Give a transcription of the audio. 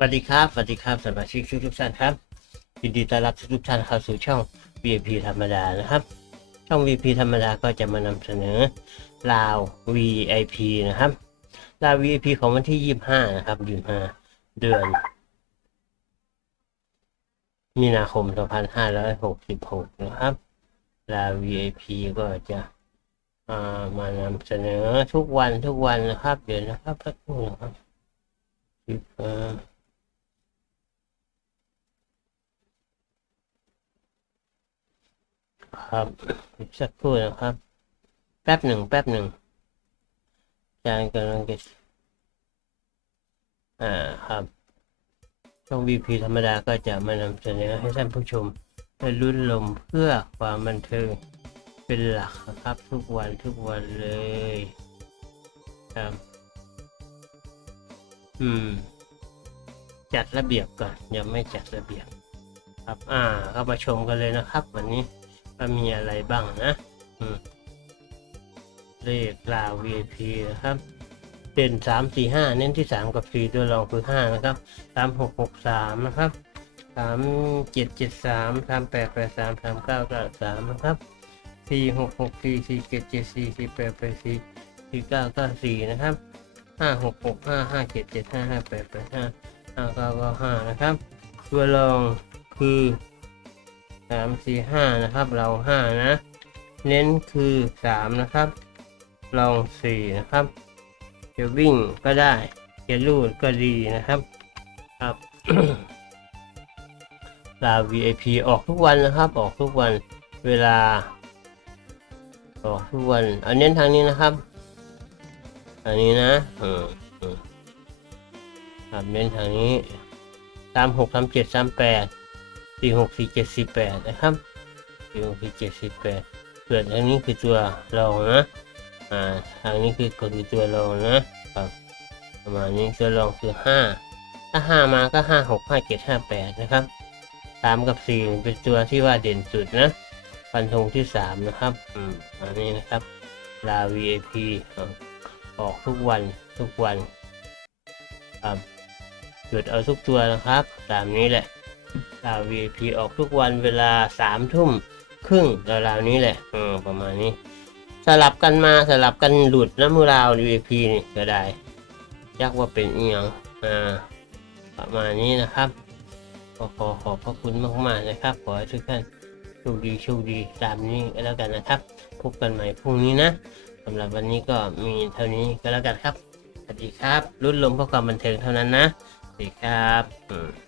สวัสดีครับ สวัสดีครับสมาชิกทุกท่านครับ ยินดีต้อนรับทุกท่านเข้าสู่ช่อง VIP ธรรมดานะครับ ช่อง VIP ธรรมดาก็จะมานำเสนอลาว VIP นะครับ ลาว VIP ของวันที่ 25 นะครับ 25 เดือน มีนาคม 2566 นะครับ ลาว VIP ก็จะามานำเสนอทุกวันทุกวันนะครับ เดี๋ยวนะครับสักครู่นะครับ ครับสักครู่นะครับ แป๊บหนึ่งแป๊บหนึ่งอาจารย์กำลังจะอ่าครับ ช่อง VP ธรรมดาก็จะมานำเสนอให้ท่านผู้ชมได้รุ่นลมเพื่อความบันเทิงเป็นหลักนะครับ ทุกวันทุกวันเลยครับอืม จัดระเบียบก่อนยังไม่จัดระเบียบ ครับ อ่าก็มาชมกันเลยนะครับ วันนี้ ว่ามีอะไรบ้างนะเลขลาว VIP นะครับเด่นสามสี่ห้าเน้นที่สามกับสี่ตัวรองคือห้านะครับสามหกหกสามนะครับสามเจ็ดเจ็ดสามสามแปดแปดสามสามเก้าเก้าสามนะครับสี่หกหกสี่สี่เจ็ดเจ็ดสี่สี่แปดแปดสี่สี่เก้าเก้าสี่นะครับห้าหกหกห้าห้าเจ็ดเจ็ดห้าห้าแปดแปดห้าห้าเก้าเก้าห้านะครับ ตัวรองคือ สามสี่ห้านะครับ เราห้านะ เน้นคือสามนะครับ ลองสี่นะครับ จะวิ่งก็ได้ จะลูดก็ดีนะครับครับลา VIP ออกทุกวันนะครับ ออกทุกวันเวลา ออกทุกวันเอาเน้นทางนี้นะครับทางนี้นะอืมอืมครับเน้นทางนี้สามหกสามเจ็ดสามแปด สี่หกสี่เจ็ดสี่แปดนะครับสี่หกสี่เจ็ดสี่แปดส่วนอันนี้คือตัวรองนะอ่าทางนี้คือก็คือตัวรองนะครับประมาณนี้ตัวรองคือห้าถ้าห้ามาก็ห้าหกห้าเจ็ดห้าแปดนะครับสามกับสี่เป็นตัวที่ว่าเด่นสุดนะฟันธงที่สามนะครับอืมอันนี้นะครับลา VIP อ่าออกทุกวันทุกวันครับหยุดเอาทุกตัวนะครับ ตามนี้แหละ ลาว VIP ออกทุกวันเวลาสามทุ่มครึ่งราวๆนี้แหละเออประมาณนี้ สลับกันมาสลับกันหลุดน้ำมูราว VIP นี่ก็ได้ยักว่าเป็นเอียงอ่าประมาณนี้นะครับก็ขอขอบพระคุณมากๆนะครับ ขอให้ทุกท่านโชคดีโชคดีตามนี้ก็แล้วกันนะครับ พบกันใหม่พรุ่งนี้นะสำหรับวันนี้ก็มีเท่านี้ก็แล้วกันครับสวัสดีครับรุ่นลมเพื่อความบันเทิงเท่านั้นนะสวัสดีครับอืม